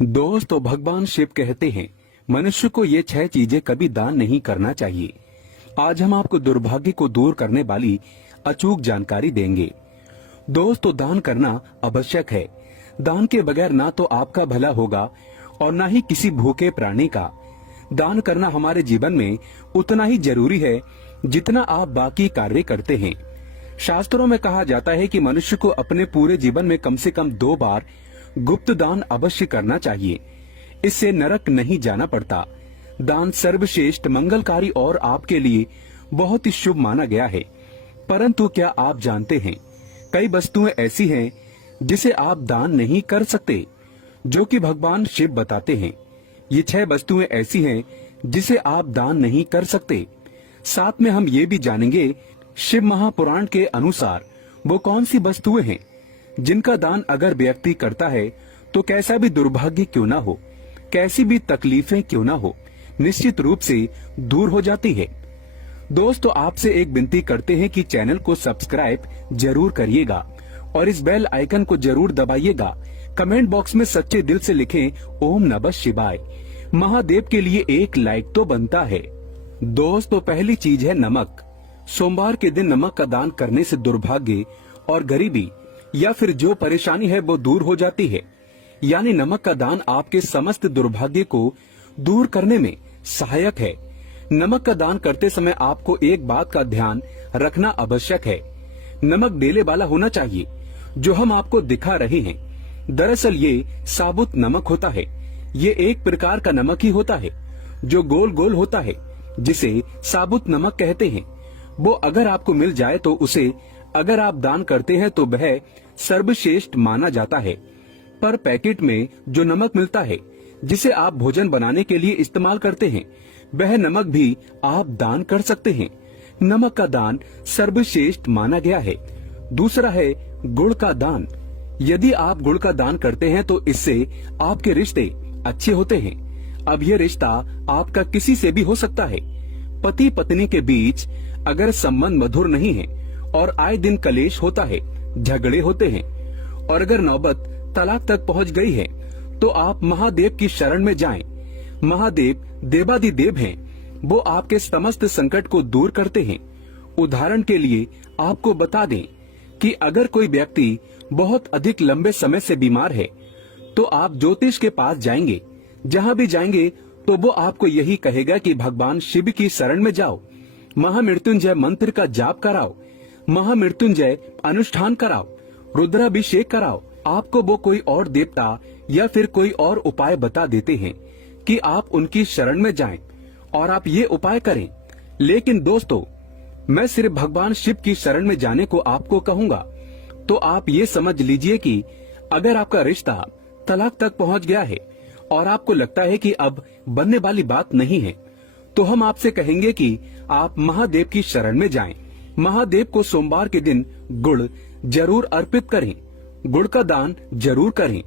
दोस्तों, भगवान शिव कहते हैं मनुष्य को ये 6 चीजें कभी दान नहीं करना चाहिए। आज हम आपको दुर्भाग्य को दूर करने वाली अचूक जानकारी देंगे। दोस्तों, दान करना आवश्यक है। दान के बगैर ना तो आपका भला होगा और ना ही किसी भूखे प्राणी का। दान करना हमारे जीवन में उतना ही जरूरी है जितना आप बाकी कार्य करते हैं। शास्त्रों में कहा जाता है कि मनुष्य को अपने पूरे जीवन में कम से कम 2 बार गुप्त दान अवश्य करना चाहिए। इससे नरक नहीं जाना पड़ता। दान सर्वश्रेष्ठ, मंगलकारी और आपके लिए बहुत ही शुभ माना गया है। परंतु क्या आप जानते हैं, कई वस्तुएं ऐसी हैं जिसे आप दान नहीं कर सकते, जो कि भगवान शिव बताते हैं। ये 6 वस्तुएं ऐसी हैं जिसे आप दान नहीं कर सकते। साथ में हम ये भी जानेंगे शिव महापुराण के अनुसार वो कौन सी वस्तुएं हैं जिनका दान अगर व्यक्ति करता है तो कैसा भी दुर्भाग्य क्यों ना हो, कैसी भी तकलीफें क्यों ना हो, निश्चित रूप से दूर हो जाती है। दोस्तों, आपसे एक विनती करते हैं कि चैनल को सब्सक्राइब जरूर करिएगा और इस बेल आइकन को जरूर दबाइएगा। कमेंट बॉक्स में सच्चे दिल से लिखें ओम नमः शिवाय। महादेव के लिए एक लाइक तो बनता है। दोस्तों, पहली चीज है नमक। सोमवार के दिन नमक का दान करने से दुर्भाग्य और गरीबी या फिर जो परेशानी है वो दूर हो जाती है। यानी नमक का दान आपके समस्त दुर्भाग्य को दूर करने में सहायक है। नमक का दान करते समय आपको एक बात का ध्यान रखना आवश्यक है। नमक डेले वाला होना चाहिए। जो हम आपको दिखा रहे हैं, दरअसल ये साबुत नमक होता है। ये एक प्रकार का नमक ही होता है जो गोल गोल होता है, जिसे साबुत नमक कहते हैं। वो अगर आपको मिल जाए तो उसे अगर आप दान करते हैं तो वह सर्वश्रेष्ठ माना जाता है। पर पैकेट में जो नमक मिलता है, जिसे आप भोजन बनाने के लिए इस्तेमाल करते हैं, वह नमक भी आप दान कर सकते हैं। नमक का दान सर्वश्रेष्ठ माना गया है। दूसरा है गुड़ का दान। यदि आप गुड़ का दान करते हैं तो इससे आपके रिश्ते अच्छे होते हैं। अब यह रिश्ता आपका किसी से भी हो सकता है। पति पत्नी के बीच अगर संबंध मधुर नहीं है और आए दिन कलेश होता है, झगड़े होते हैं और अगर नौबत तलाक तक पहुंच गई है, तो आप महादेव की शरण में जाएं। महादेव देवादिदेव हैं। वो आपके समस्त संकट को दूर करते हैं। उदाहरण के लिए आपको बता दें कि अगर कोई व्यक्ति बहुत अधिक लंबे समय से बीमार है तो आप ज्योतिष के पास जाएंगे। जहां भी जाएंगे तो वो आपको यही कहेगा कि भगवान शिव की शरण में जाओ, महामृत्युंजय मंत्र का जाप कराओ, महामृत्युंजय अनुष्ठान कराओ, रुद्राभिषेक कराओ। आपको वो कोई और देवता या फिर कोई और उपाय बता देते हैं कि आप उनकी शरण में जाएं और आप ये उपाय करें। लेकिन दोस्तों, मैं सिर्फ भगवान शिव की शरण में जाने को आपको कहूंगा। तो आप ये समझ लीजिए कि अगर आपका रिश्ता तलाक तक पहुंच गया है और आपको लगता है कि अब बनने वाली बात नहीं है, तो हम आपसे कहेंगे कि आप महादेव की शरण में जाएं। महादेव को सोमवार के दिन गुड़ जरूर अर्पित करें। गुड़ का दान जरूर करें।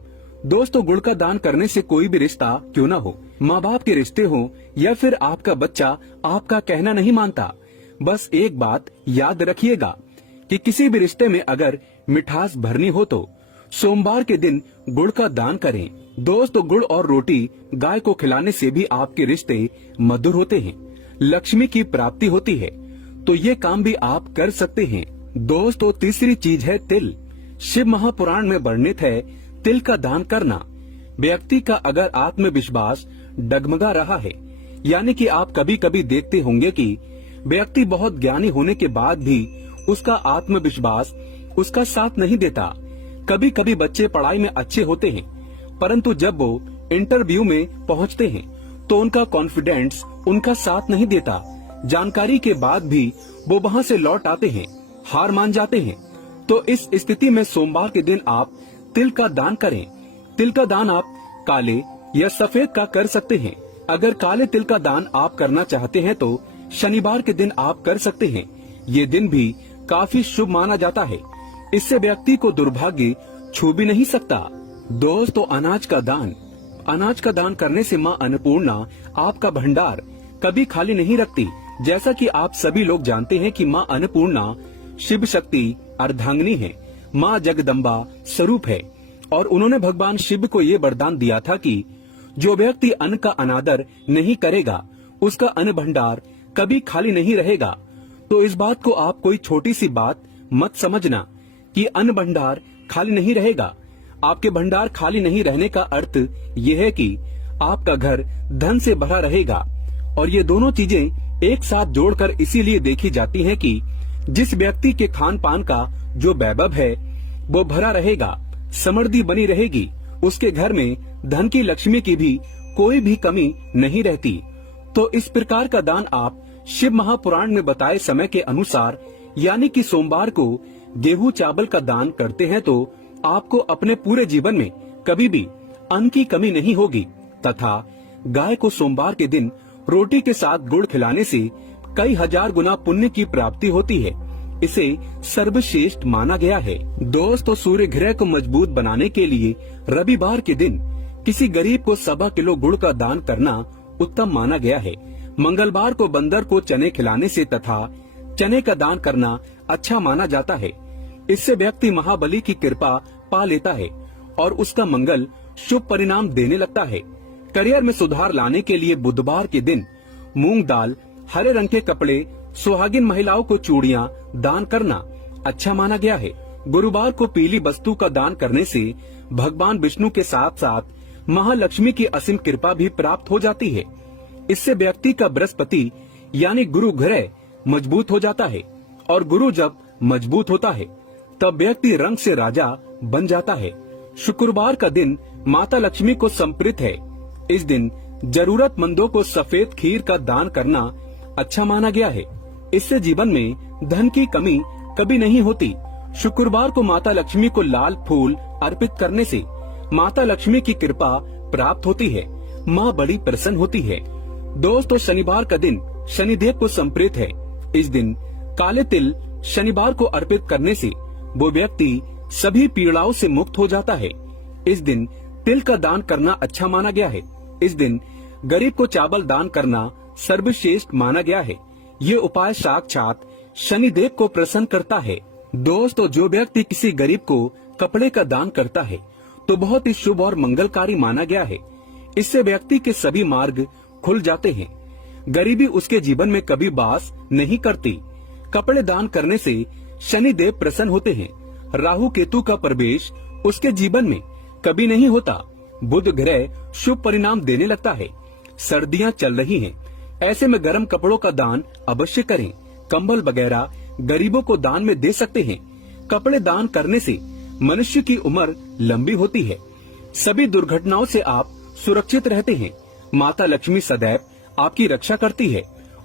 दोस्तों, गुड़ का दान करने से कोई भी रिश्ता क्यों ना हो, माँ बाप के रिश्ते हो या फिर आपका बच्चा आपका कहना नहीं मानता, बस एक बात याद रखिएगा कि किसी भी रिश्ते में अगर मिठास भरनी हो तो सोमवार के दिन गुड़ का दान करें। दोस्तों, गुड़ और रोटी गाय को खिलाने से भी आपके रिश्ते मधुर होते हैं, लक्ष्मी की प्राप्ति होती है। तो ये काम भी आप कर सकते हैं। दोस्तों, तीसरी चीज है तिल। शिव महापुराण में वर्णित है तिल का दान करना। व्यक्ति का अगर आत्मविश्वास डगमगा रहा है, यानी कि आप कभी कभी देखते होंगे कि व्यक्ति बहुत ज्ञानी होने के बाद भी उसका आत्मविश्वास उसका साथ नहीं देता। कभी कभी बच्चे पढ़ाई में अच्छे होते हैं, परंतु जब वो इंटरव्यू में पहुंचते हैं तो उनका कॉन्फिडेंस उनका साथ नहीं देता। जानकारी के बाद भी वो वहां से लौट आते हैं, हार मान जाते हैं। तो इस स्थिति में सोमवार के दिन आप तिल का दान करें। तिल का दान आप काले या सफेद का कर सकते हैं। अगर काले तिल का दान आप करना चाहते हैं तो शनिवार के दिन आप कर सकते हैं। ये दिन भी काफी शुभ माना जाता है। इससे व्यक्ति को दुर्भाग्य छू भी नहीं सकता। दोस्तों, अनाज का दान। अनाज का दान करने से माँ अन्नपूर्णा आपका भंडार कभी खाली नहीं रखती। जैसा कि आप सभी लोग जानते हैं कि माँ अन्नपूर्णा शिव शक्ति अर्धांगिनी है, माँ जगदम्बा स्वरूप है और उन्होंने भगवान शिव को ये वरदान दिया था कि जो व्यक्ति अन्न का अनादर नहीं करेगा उसका अन्न भंडार कभी खाली नहीं रहेगा। तो इस बात को आप कोई छोटी सी बात मत समझना कि अन्न भंडार खाली नहीं रहेगा। आपके भंडार खाली नहीं रहने का अर्थ यह है कि आपका घर धन से भरा रहेगा। और ये दोनों चीजें एक साथ जोड़कर इसीलिए देखी जाती हैं कि जिस व्यक्ति के खान पान का जो वैभव है वो भरा रहेगा, समृद्धि बनी रहेगी, उसके घर में धन की लक्ष्मी की भी कोई भी कमी नहीं रहती। तो इस प्रकार का दान आप शिव महापुराण में बताए समय के अनुसार यानी कि सोमवार को गेहूं चावल का दान करते हैं तो आपको अपने पूरे जीवन में कभी भी अन्न की कमी नहीं होगी। तथा गाय को सोमवार के दिन रोटी के साथ गुड़ खिलाने से कई हजार गुना पुण्य की प्राप्ति होती है। इसे सर्वश्रेष्ठ माना गया है। दोस्तों, सूर्य ग्रह को मजबूत बनाने के लिए रविवार के दिन किसी गरीब को 1.25 किलो गुड़ का दान करना उत्तम माना गया है। मंगलवार को बंदर को चने खिलाने से तथा चने का दान करना अच्छा माना जाता है। इससे व्यक्ति महाबली की कृपा पा लेता है और उसका मंगल शुभ परिणाम देने लगता है। करियर में सुधार लाने के लिए बुधवार के दिन मूंग दाल, हरे रंग के कपड़े, सुहागिन महिलाओं को चूड़ियां दान करना अच्छा माना गया है। गुरुवार को पीली वस्तु का दान करने से भगवान विष्णु के साथ साथ महालक्ष्मी की असीम कृपा भी प्राप्त हो जाती है। इससे व्यक्ति का बृहस्पति यानी गुरु ग्रह मजबूत हो जाता है और गुरु जब मजबूत होता है तब व्यक्ति रंग से राजा बन जाता है। शुक्रवार का दिन माता लक्ष्मी को समर्पित है। इस दिन जरूरतमंदों को सफेद खीर का दान करना अच्छा माना गया है। इससे जीवन में धन की कमी कभी नहीं होती। शुक्रवार को माता लक्ष्मी को लाल फूल अर्पित करने से माता लक्ष्मी की कृपा प्राप्त होती है, माँ बड़ी प्रसन्न होती है। दोस्तों, शनिवार का दिन शनिदेव को समर्पित है। इस दिन काले तिल शनिवार को अर्पित करने से वो व्यक्ति सभी पीड़ाओं से मुक्त हो जाता है। इस दिन तिल का दान करना अच्छा माना गया है। इस दिन गरीब को चावल दान करना सर्वश्रेष्ठ माना गया है। ये उपाय साक्षात शनिदेव को प्रसन्न करता है। दोस्तों, जो व्यक्ति किसी गरीब को कपड़े का दान करता है तो बहुत ही शुभ और मंगलकारी माना गया है। इससे व्यक्ति के सभी मार्ग खुल जाते हैं। गरीबी उसके जीवन में कभी वास नहीं करती। कपड़े दान करने से शनिदेव प्रसन्न होते हैं। राहु केतु का प्रवेश उसके जीवन में कभी नहीं होता। बुध ग्रह शुभ परिणाम देने लगता है। सर्दियां चल रही हैं, ऐसे में गर्म कपड़ों का दान अवश्य करें। कंबल वगैरह गरीबों को दान में दे सकते हैं। कपड़े दान करने से मनुष्य की उम्र लंबी होती है। सभी दुर्घटनाओं से आप सुरक्षित रहते हैं। माता लक्ष्मी सदैव आपकी रक्षा करती है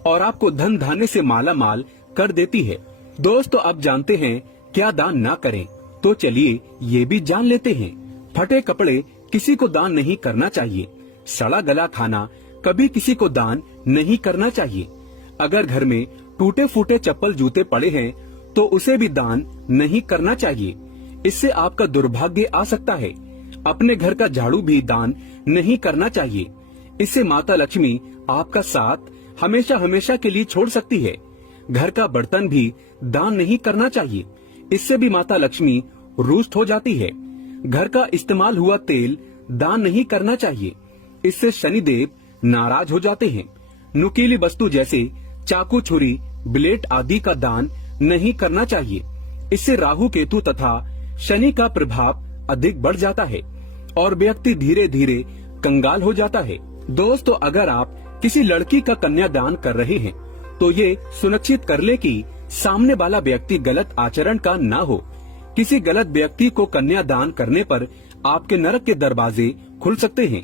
और आपको धन धान्य से माला माल कर देती है। दोस्तों, अब जानते हैं क्या दान ना करें, तो चलिए ये भी जान लेते हैं। फटे कपड़े किसी को दान नहीं करना चाहिए। सड़ा गला खाना कभी किसी को दान नहीं करना चाहिए। अगर घर में टूटे फूटे चप्पल जूते पड़े हैं तो उसे भी दान नहीं करना चाहिए। इससे आपका दुर्भाग्य आ सकता है। अपने घर का झाड़ू भी दान नहीं करना चाहिए। इससे माता लक्ष्मी आपका साथ हमेशा हमेशा के लिए छोड़ सकती है। घर का बर्तन भी दान नहीं करना चाहिए। इससे भी माता लक्ष्मी रुष्ट हो जाती है। घर का इस्तेमाल हुआ तेल दान नहीं करना चाहिए। इससे शनिदेव नाराज हो जाते हैं। नुकीली वस्तु जैसे चाकू, छुरी, ब्लेड आदि का दान नहीं करना चाहिए। इससे राहु केतु तथा शनि का प्रभाव अधिक बढ़ जाता है और व्यक्ति धीरे धीरे कंगाल हो जाता है। दोस्तों, अगर आप किसी लड़की का कन्यादान कर रहे हैं तो ये सुनिश्चित कर ले कि सामने वाला व्यक्ति गलत आचरण का ना हो। किसी गलत व्यक्ति को कन्यादान करने पर आपके नरक के दरवाजे खुल सकते हैं।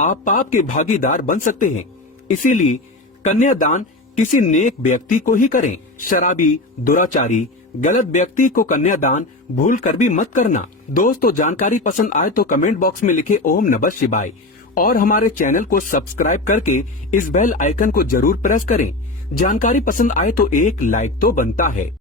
आप पाप के भागीदार बन सकते हैं। इसीलिए कन्यादान किसी नेक व्यक्ति को ही करें। शराबी, दुराचारी, गलत व्यक्ति को कन्यादान भूल कर भी मत करना। दोस्तों, जानकारी पसंद आए तो कमेंट बॉक्स में लिखे ओम नमः शिवाय और हमारे चैनल को सब्सक्राइब करके इस बेल आइकन को जरूर प्रेस करें। जानकारी पसंद आए तो एक लाइक तो बनता है।